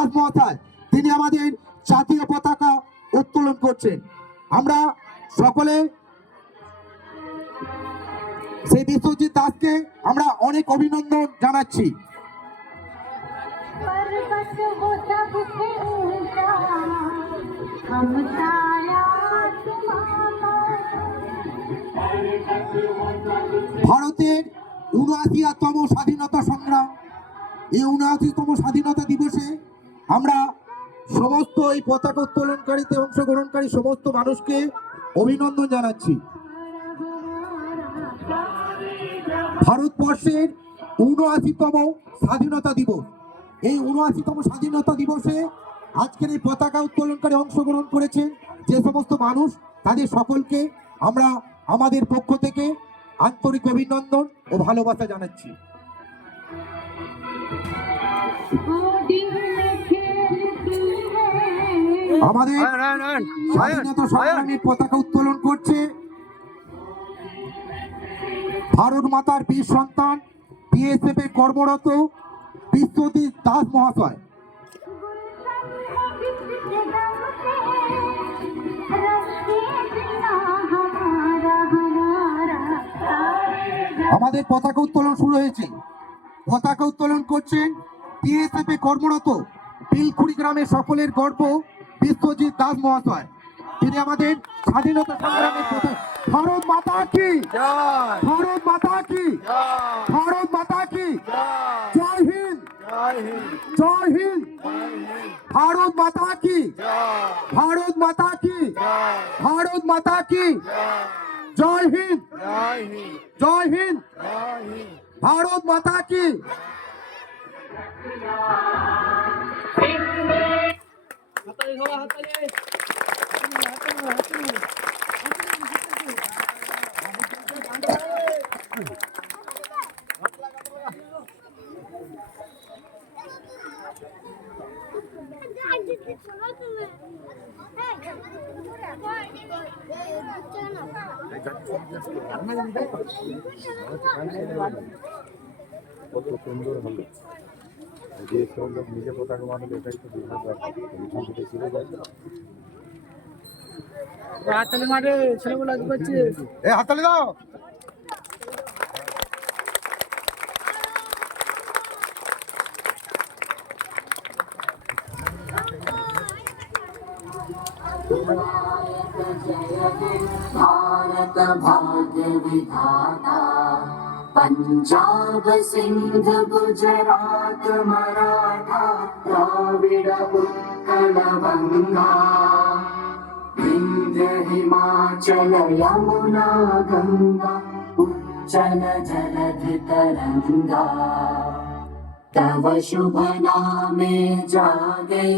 দাস মহাশয় তিনি আমাদের জাতীয় পতাকা উত্তোলন করছেন। আমরা সকলে সেই বিশ্বজিৎ দাসকে আমরা অনেক অভিনন্দন জানাচ্ছি। ভারতের ৭৯তম স্বাধীনতা সংগ্রাম, এই ৭৯তম স্বাধীনতা দিবসে আমরা সমস্ত এই পতাকা উত্তোলনকারীতে অংশগ্রহণকারী সমস্ত মানুষকে অভিনন্দন জানাচ্ছি। ভারতবর্ষের ৭৯তম স্বাধীনতা দিবস, এই ৭৯তম স্বাধীনতা দিবসে আজকের এই পতাকা উত্তোলনকারী অংশগ্রহণ করেছেন যে সমস্ত মানুষ, তাদের সকলকে আমরা আমাদের পক্ষ থেকে আন্তরিক অভিনন্দন ও ভালোবাসা জানাচ্ছি। আমাদের স্বাধীনতা সংগ্রামীর পতাকা উত্তোলন করছে ভারত মাতার বীর সন্তান বিএসএফ এ কর্মরত বিশ্বজিৎ দাস মহাশয়। আমাদের পতাকা উত্তোলন শুরু হয়েছে। পতাকা উত্তোলন করছেন বিএসএফ এ কর্মরত বিলখুড়ি গ্রামের সকলের গর্ব বিশ্বজিৎ দাস মহাশয়। তিনি আমাদের স্বাধীনতা সংগ্রামের পতাকা। ভারত মাতা কি জয়, ভারত মাতা কি জয়, ভারত মাতা কি জয় হিন্দ, জয় হিন্দ, ভারত মাতা কি জয়, ভারত মাতা কি জয়, ভারত মাতা কি জয় হিন্দ, জয় হিন্দ, ভারত মাতা কি। কত সুন্দর হলো যে সব লোক নিজে পতাকা বানাবে, এটাই তো বিভাগ ছিল। হাততালি মাঠে ছেলেগুলো করছে, হাততালি দাও। भारत भाग्य विधाता पंजाब सिंध गुजरात मराठा द्राविड उत्कल गंगा विंध्य हिमाचल यमुना गंगा उच्चल जलधि तरंगा तव शुभ नामे जागे